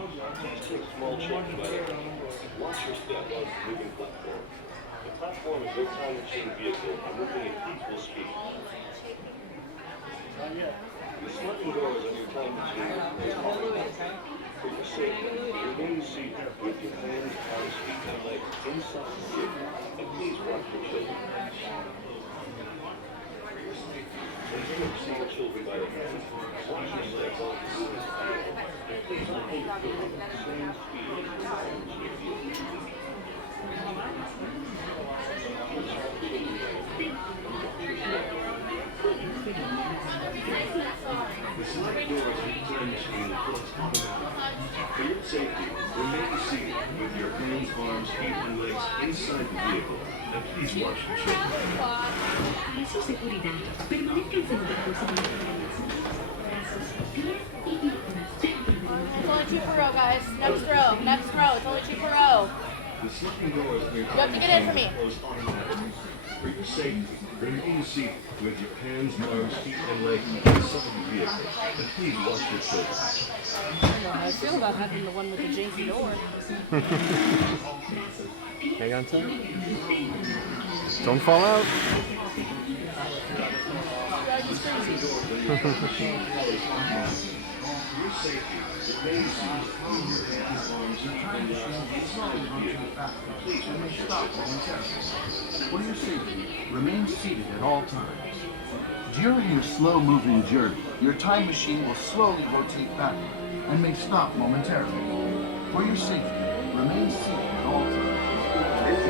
Please take small change by the way. Watch your step on the moving platform. The platform is no time machine vehicle moving at equal speed. The sliding doors on your time machine is automatic. For your safety, remain seated with your hands, arms, feet, and legs inside the vehicle, and please watch your children. When you are seeing children by the hand, watch yourself while you move the vehicle, and please remain at the same speed as your time machine vehicle. The sliding doors on your time machine close automatically. For your safety, remain seated with your hands, arms, feet, and legs inside the vehicle, and please watch your children. Para su seguridad, permanezca encendido sobre brazos, pies y piernas. It's only 2 per row, guys. Next row. Next row. It's only 2 per row. The sliding doors on your You have to get in for me. close automatically. For your safety, remain seated with your hands, arms, feet, and legs inside the vehicle, and please watch your children. I don't know how I feel about having the one with the janky door. Hang on to it. Don't fall out. For your safety, remain seated with your hands, arms, feet, and legs inside the vehicle, and please watch your children. For your safety, remain seated at all times. During your slow-moving journey, your time machine will slowly rotate backward and may stop momentarily. For your safety, remain seated at all times. This is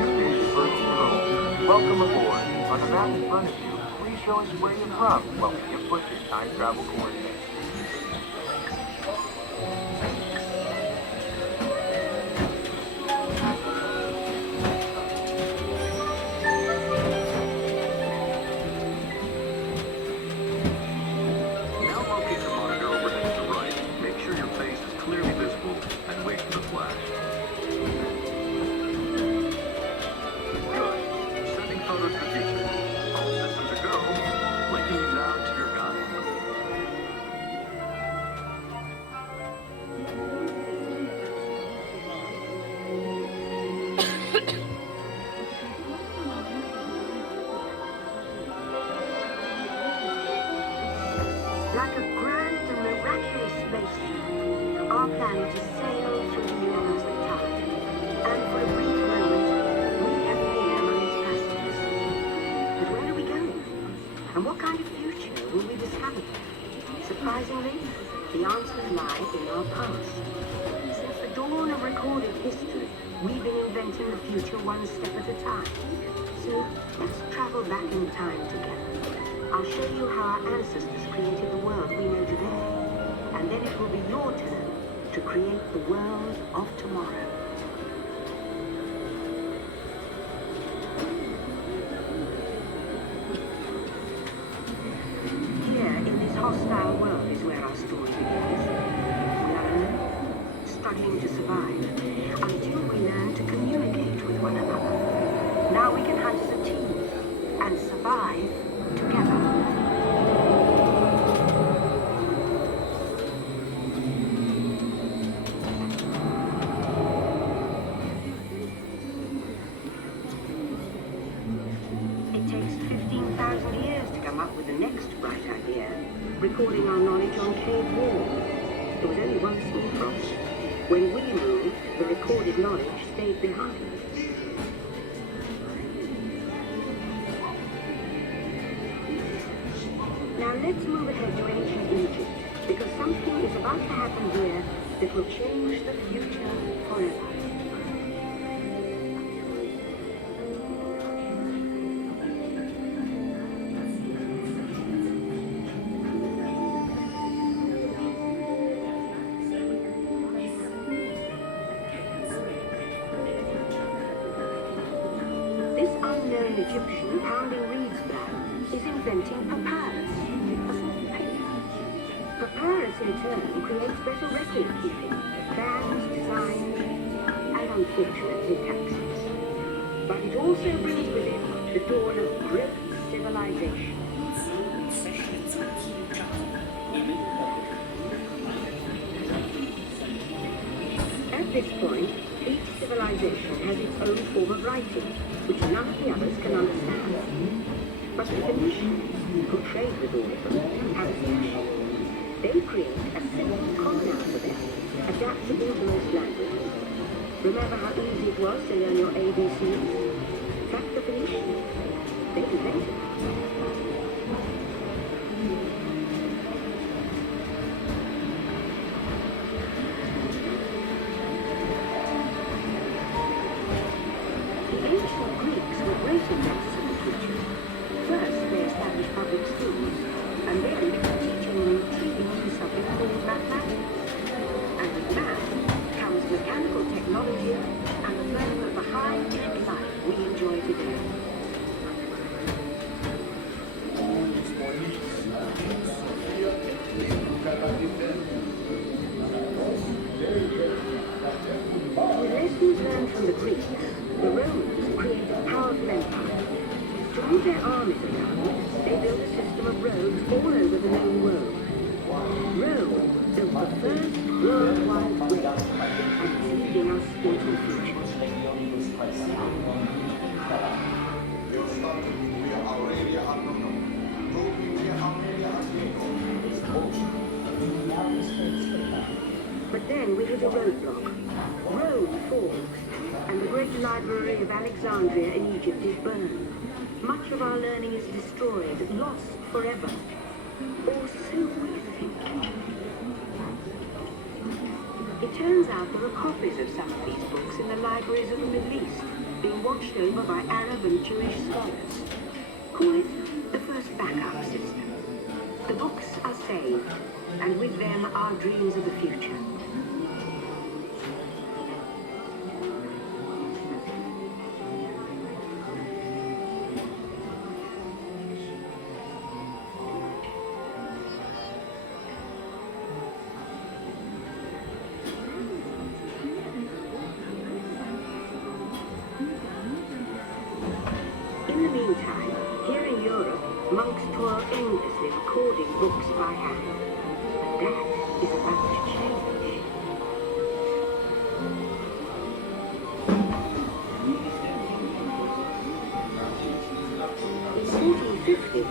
Spaceship Earth. Welcome aboard. On the map in front of you, please show us where you're from while we input your time travel coordinates. Like a grand and miraculous spaceship, our planet is sailed through the universe of time. And for a brief moment, we have been among its passengers. But where are we going? And what kind of future will we discover? Surprisingly, the answers lie in our past. Since the dawn of recorded history, we've been inventing the future one step at a time. So let's travel back in time together. I'll show you how our ancestors created the world we know today. And then it will be your turn to create the world of tomorrow. Here, in this hostile world, is where our story begins. We are alone, struggling to survive, until we learn to communicate with one another. Now we can hunt as a team and survive together. It takes 15,000 years to come up with the next bright idea, recording our knowledge on cave walls. There was only one small problem. When we moved, the recorded knowledge stayed behind. Now let's move ahead to ancient Egypt, because something is about to happen here that will change the future forever. This unknown Egyptian pounding reeds down is inventing papyrus. Papyrus in turn creates better record keeping, plans, designs, and unfortunately taxes. But it also brings with it the dawn of great civilization. At this point, each civilization has its own form of writing, which none of the others can understand. But the Phoenicians, who trade with all of them, have a solution. They create a simple common alphabet, adaptable to most languages. Remember how easy it was to learn your ABCs? That's the Phoenicians. They invented it. The ancient Greeks were great inventors of the future. First, they established public schools, and then began teaching them trivial subject called mathematics. And with math comes mechanical technology and the birth of the high-tech life we enjoy today. With lessons learned from the Greeks, the Romans created a powerful empire. To move their armies around, they built a system of roads all over the known world. Rome built the first worldwide way, and leading us into the future. But then we hit a roadblock. Rome falls, and the great library of Alexandria in Egypt is burned. Much of our learning is destroyed, lost forever. Or so we think. It turns out there are copies of some of these books in the libraries of the Middle East, being watched over by Arab and Jewish scholars. Call it the first backup system. The books are saved, and with them our dreams of the future. In the meantime, here in Europe, monks toil endlessly recording books by hand. But that is about to change. In 1450,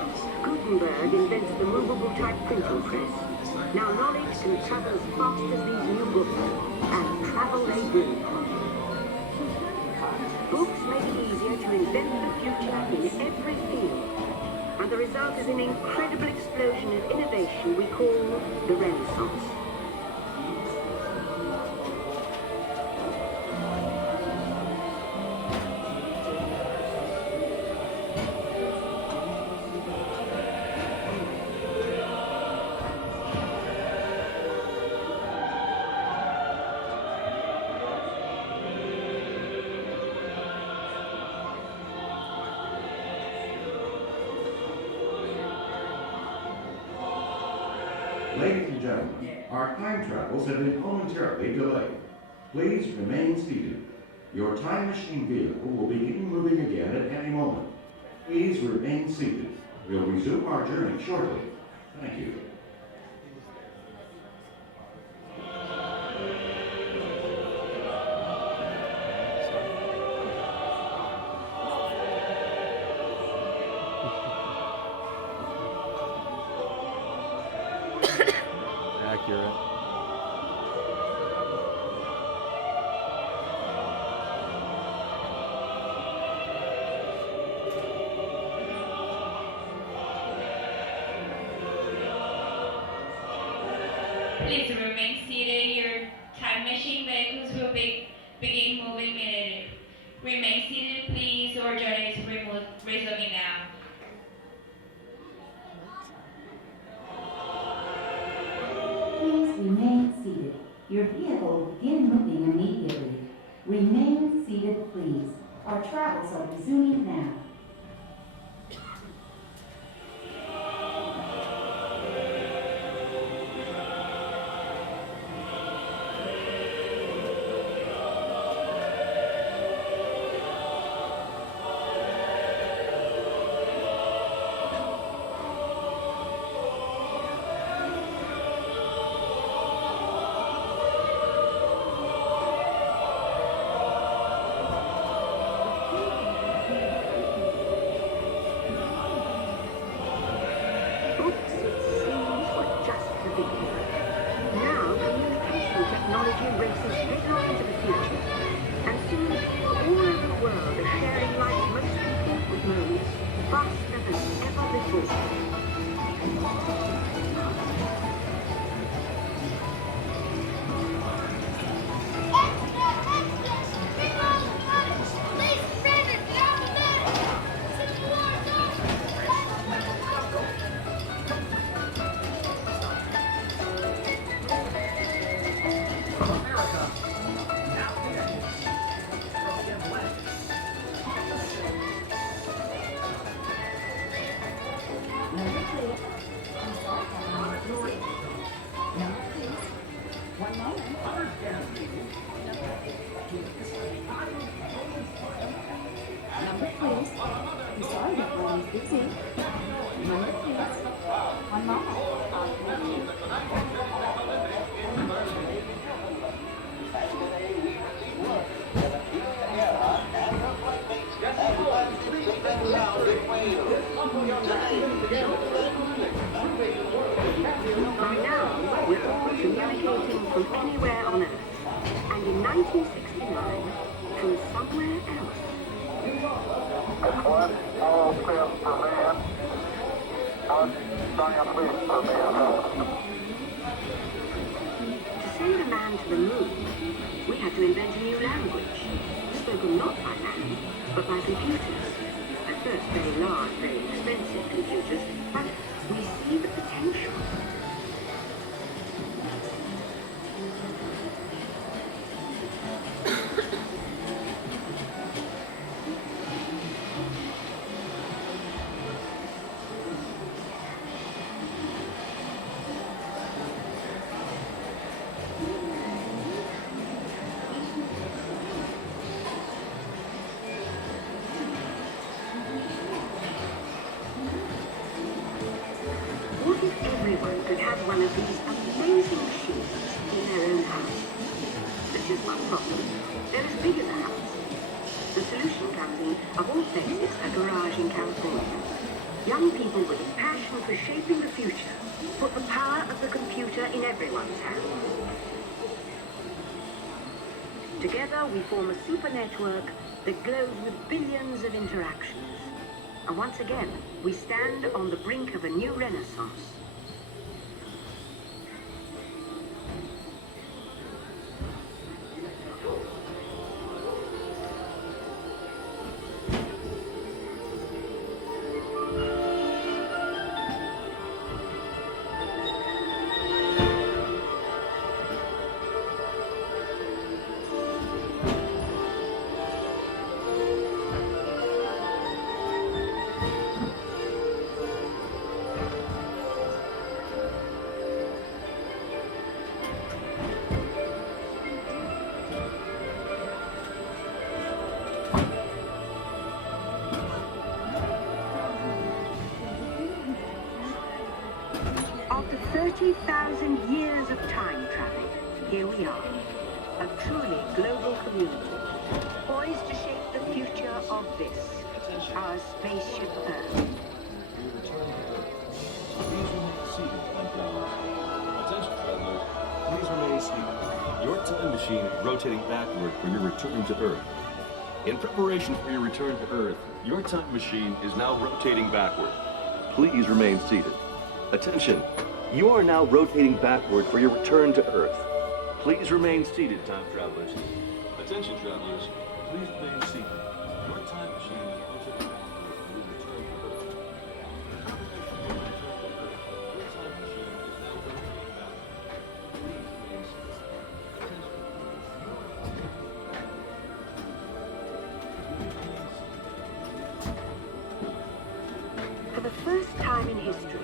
Gutenberg invents the movable type printing press. Now knowledge can travel as fast as these new books, and travel they will. Books make it easier to invent the future in every field, and the result is an incredible explosion of innovation we call the Renaissance. Ladies and gentlemen, our time travels have been momentarily delayed. Please remain seated. Your time machine vehicle will begin moving again at any moment. Please remain seated. We'll resume our journey shortly. Thank you. Accurate. Please remain seated. Your time machine vehicles will begin moving immediately. Remain seated, please. Our journey is resuming now. Please remain seated. Your vehicle will begin moving immediately. Remain seated, please. Our travels are resuming now. technology races headlong into the future, and soon people all over the world are sharing life's most important moments faster than ever before. By now, we're all communicating from anywhere on Earth, and in 1969, from somewhere else. It's one small step for man, one giant leap for mankind. To send a man to the moon, we had to invent a new language, spoken not by man, but by computers. At first, very large, very expensive computers, but we see the potential. What if everyone could have one of these amazing machines in their own house? There's just one problem. They're as big as a house. The solution comes in, of all places, a garage in California. Young people with a passion for shaping the future put the power of the computer in everyone's hands. Together we form a super network that glows with billions of interactions. And once again, we stand on the brink of a new renaissance. After 30,000 years of time travel, here we are, a truly global community, poised to shape the future of this, our spaceship Earth. Attention travelers, please remain seated. Your time machine is rotating backward for your return to Earth. In preparation for your return to Earth, your time machine is now rotating backward. Please remain seated. Attention, you are now rotating backward for your return to Earth. Please remain seated, time travelers. Attention travelers, please remain seated. Your time machine is rotating backward for your return to Earth. Your time machine is now rotating backward. Please remain seated. For the first time in history,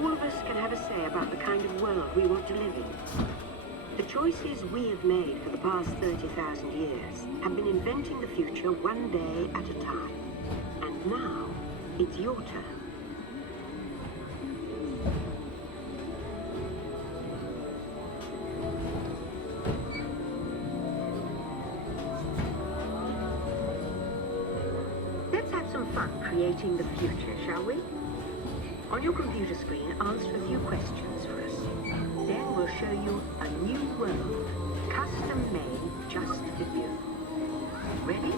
all of us can have a say about the kind of world we want to live in. The choices we have made for the past 30,000 years have been inventing the future one day at a time. And now, it's your turn. Let's have some fun creating the future, shall we? On your computer screen, answer a few questions for us. Then we'll show you a new world, custom custom made just for you. Ready?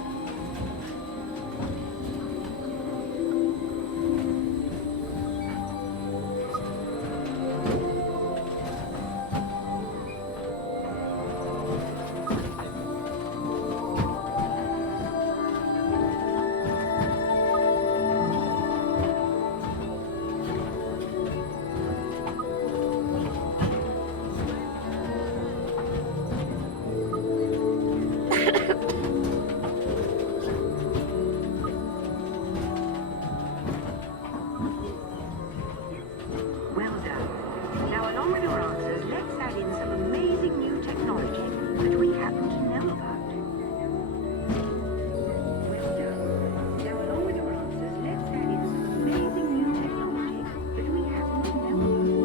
Well done. Now, along with your answers, let's add in some amazing new technology that we happen to know about. Well done. Now, along with your answers, let's add in some amazing new technology that we happen to know about.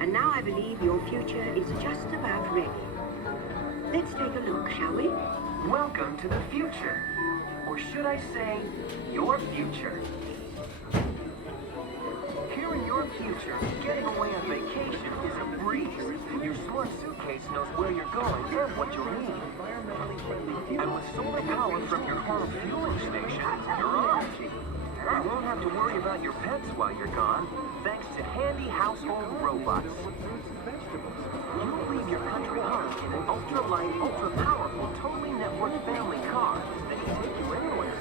And now I believe your future is just about ready. Let's take a look, shall we? Welcome to the future. Or should I say, your future. Here in your future, getting away on vacation is a breeze. Your smart suitcase knows where you're going and what you'll need. And with solar power from your home fueling station, you're on. You won't have to worry about your pets while you're gone, thanks to handy household robots. You'll leave your country home in an ultra-light, ultra-powerful, totally networked family car that can take you anywhere.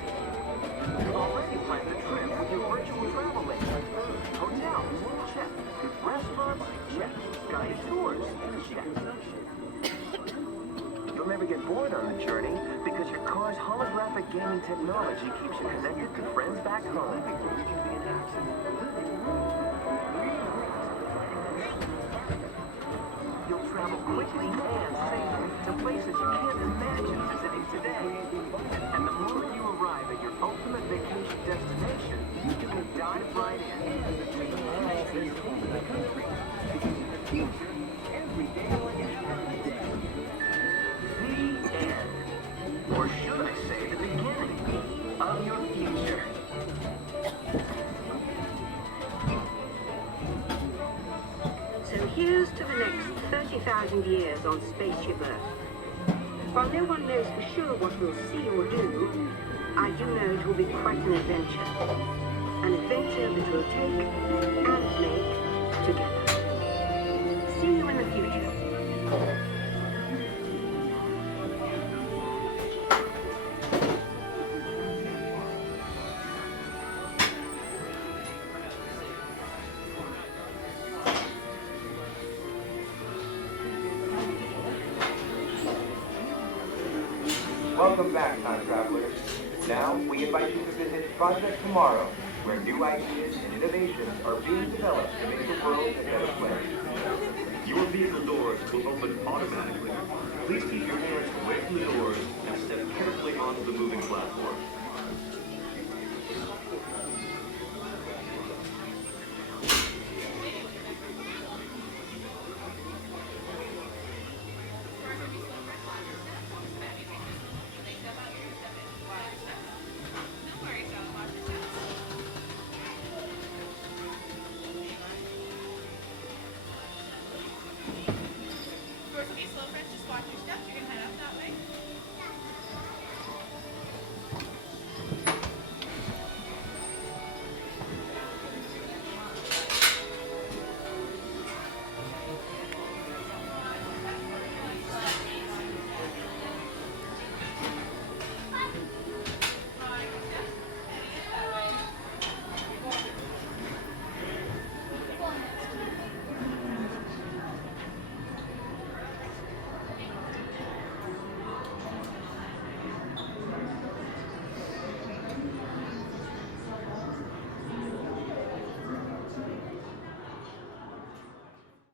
You've already planned the trip with your virtual travel agent. Hotels, check. Restaurants, check. Guided tours, check. You'll never get bored on the journey because your car's holographic gaming technology keeps you connected to friends back home. You'll travel quickly and safely to places you can't imagine visiting today. And the moment you arrive at your ultimate vacation destination, you can dive right in. Every day the end. Or should I say the beginning of your future. So here's to the next 30,000 years on Spaceship Earth. While no one knows for sure what we'll see or do, I do know it will be quite an adventure. An adventure that we'll take and make together. See you in the future. Welcome back, time travelers. Now, we invite you to visit Project Tomorrow, where new ideas and innovations are being developed to make the world a better place. Your vehicle doors will open automatically. Please keep your hands away from the doors and step carefully onto the moving platform. Of course, if you slow French, just watch your steps. You're gonna have